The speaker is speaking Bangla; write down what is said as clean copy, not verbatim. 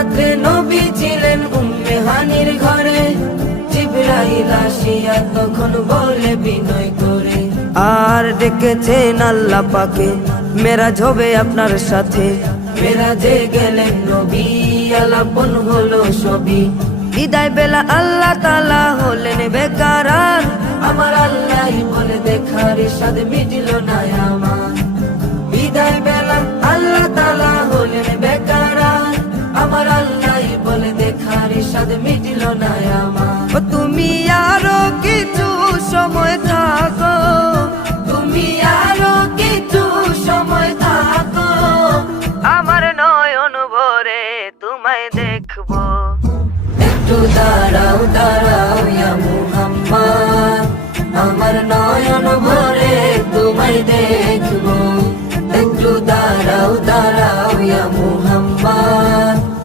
রাত্রে নবী ছিলেন উম্মে হানির ঘরে, জিবরাইল আসিয়া তখন বলে বিনয় করে, আর ডেকেছেন আল্লাহ পাকে মেরাজ হবে আপনার সাথে। মেরাজে গেলেন নবী, আলাপন হলো সবই। বিদায় বেলা আল্লাহ তাআলা হলেন বেকারার, আমার আল্লাহ বলে দেখার স্বাদ মিটিল না আমার। বিদায় বেলা আল্লাহ তাআলা হলেন বেকারার, আমার আল্লাহ বলে দেখার স্বাদ মিটিল না আমার। ও তুমি আরো কিছু সময় থাকো, তুমি আরো কিছু সময় থাকো, আমার নয়ন ভরে তোমায় দেখবো। একটু দাঁড়াও দাঁড়াও ইয়া মুহাম্মদ, আমার নয়ন ভরে তোমায় দেখবো।